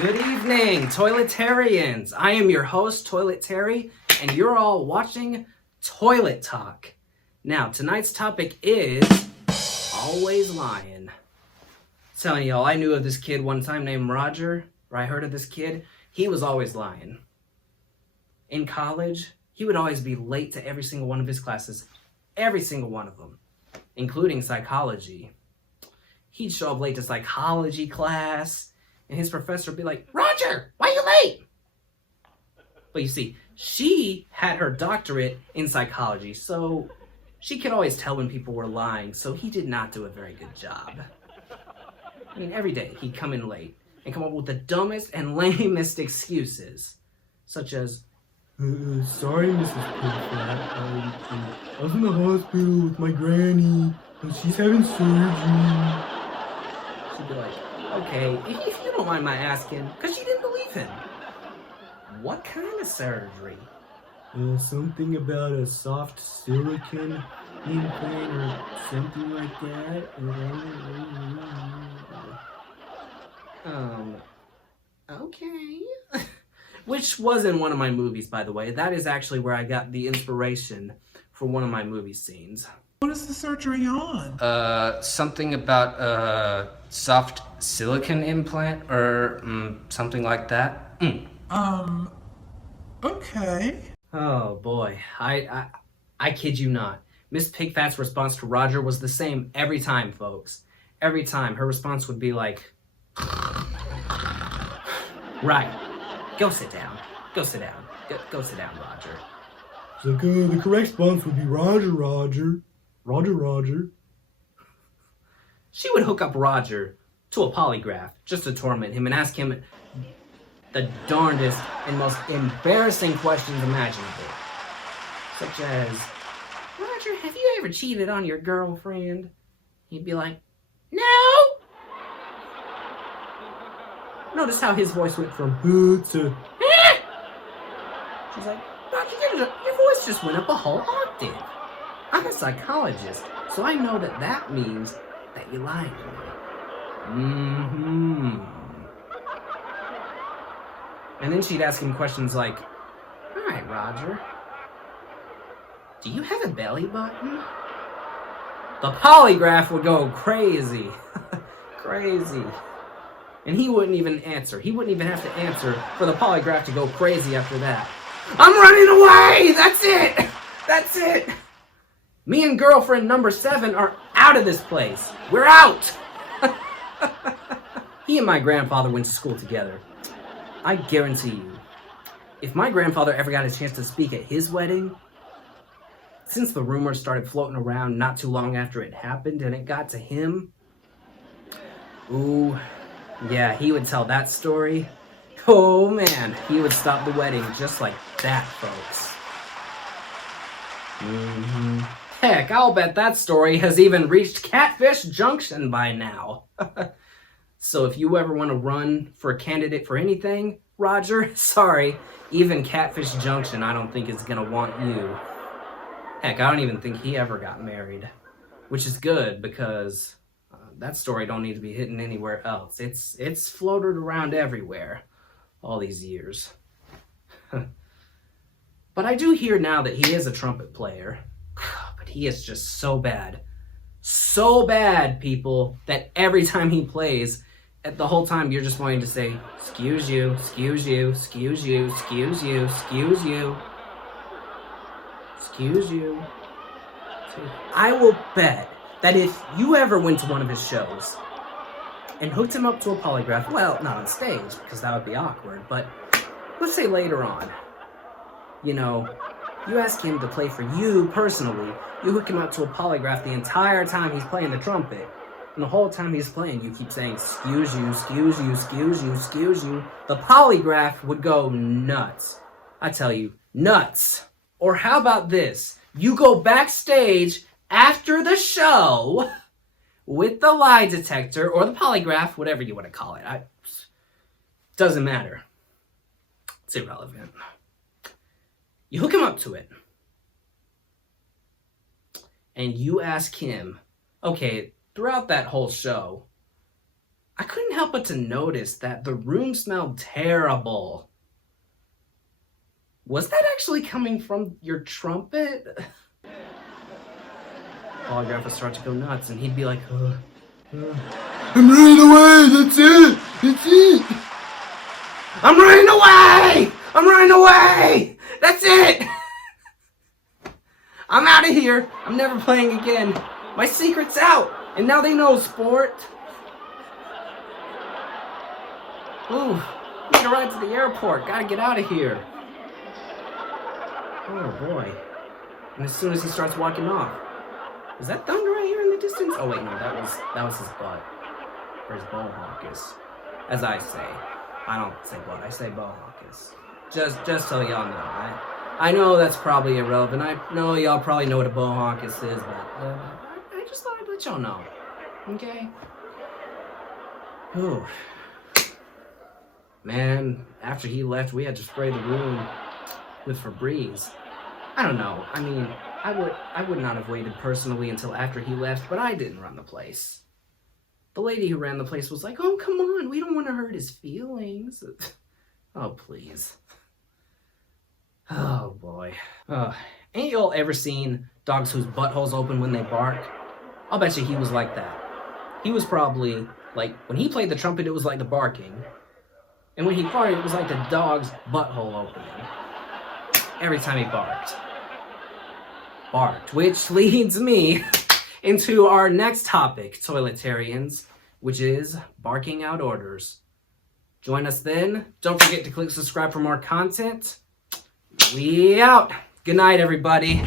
Good evening, Toiletarians. I am your host, Toilet Terry, and you're all watching Toilet Talk. Now, tonight's topic is always lying. Telling y'all, I knew of this kid one time named Roger, or I heard of this kid. He was always lying. In college, he would always be late to every single one of his classes. Every single one of them, including psychology. He'd show up late to psychology class, and his professor would be like, "Roger, why are you late?" But you see, she had her doctorate in psychology, so she could always tell when people were lying, so he did not do a very good job. I mean, every day he'd come in late and come up with the dumbest and lamest excuses, such as, Sorry, Mrs. Pigfat. I was in the hospital with my granny, and she's having surgery. she'd be like, "Okay, if you don't mind my asking," because she didn't believe him. "What kind of surgery?" Something about a soft silicone implant or something like that. Okay. Which was in one of my movies, by the way. That is actually where I got the inspiration for one of my movie scenes. What is the surgery on? Something about soft silicone implant or something like that. Okay. Oh boy, I kid you not. Miss Pigfat's response to Roger was the same every time, folks. Every time, her response would be like, "Right, go sit down. Go sit down. Go sit down, Roger." It's like, the correct response would be Roger, Roger. Roger, Roger. She would hook up Roger to a polygraph just to torment him and ask him the darndest and most embarrassing questions imaginable. Such as, "Roger, have you ever cheated on your girlfriend?" He'd be like, "No!" Notice how his voice went from To She's like, "Roger, your voice just went up a whole octave. I'm a psychologist, so I know that means that you're lying to me." And then she'd ask him questions like, "All right, Roger, do you have a belly button?" The polygraph would go crazy. Crazy. And he wouldn't even answer. He wouldn't even have to answer for the polygraph to go crazy after that. "I'm running away! That's it! That's it! Me and girlfriend number 7 are out of this place. We're out!" He and my grandfather went to school together. I guarantee you, if my grandfather ever got a chance to speak at his wedding, since the rumors started floating around not too long after it happened and it got to him, ooh, yeah, he would tell that story. Oh man, he would stop the wedding just like that, folks. Heck, I'll bet that story has even reached Catfish Junction by now. So if you ever want to run for a candidate for anything, Roger, sorry, even Catfish Junction I don't think is gonna want you. Heck, I don't even think he ever got married, which is good because that story don't need to be hidden anywhere else. It's floated around everywhere all these years. But I do hear now that he is a trumpet player, but he is just so bad, people, that every time he plays, the whole time you're just wanting to say, "Excuse you, excuse you, excuse you, excuse you, excuse you, excuse you." I will bet that if you ever went to one of his shows and hooked him up to a polygraph, well, not on stage, because that would be awkward, but let's say later on, you know, you ask him to play for you personally, you hook him up to a polygraph the entire time he's playing the trumpet, and the whole time he's playing, you keep saying, "Excuse you, excuse you, excuse you, excuse you," the polygraph would go nuts. I tell you, nuts. Or how about this? You go backstage after the show with the lie detector or the polygraph, whatever you want to call it. Doesn't matter. It's irrelevant. You hook him up to it. And you ask him, "Okay, throughout that whole show, I couldn't help but to notice that the room smelled terrible. Was that actually coming from your trumpet? Holograph would start to go nuts, and he'd be like, I'm running away! That's it! That's it! I'm running away! I'm running away! That's it! I'm out of here! I'm never playing again. My secret's out! And now they know, sport! Ooh, need a ride to the airport. Gotta get out of here. Oh boy. And as soon as he starts walking off, is that thunder right here in the distance? Oh wait, no, that was his butt. Or his bohawkus. As I say. I don't say butt, I say bohawkus. Just so y'all know. I know that's probably irrelevant. I know y'all probably know what a bohawkus is, but I just thought I'd let y'all know. Okay? Whew. Man, after he left, we had to spray the room with Febreze. I don't know. I mean, I would not have waited personally until after he left, but I didn't run the place. The lady who ran the place was like, "Oh, come on, we don't want to hurt his feelings." Oh, please. Oh, boy. Ain't y'all ever seen dogs whose buttholes open when they bark? I'll bet you he was like that. He was probably, like, when he played the trumpet, it was like the barking. And when he farted, it was like the dog's butthole opening. Every time he barked. Which leads me into our next topic, toiletarians, which is barking out orders. Join us then. Don't forget to click subscribe for more content. We out. Good night, everybody.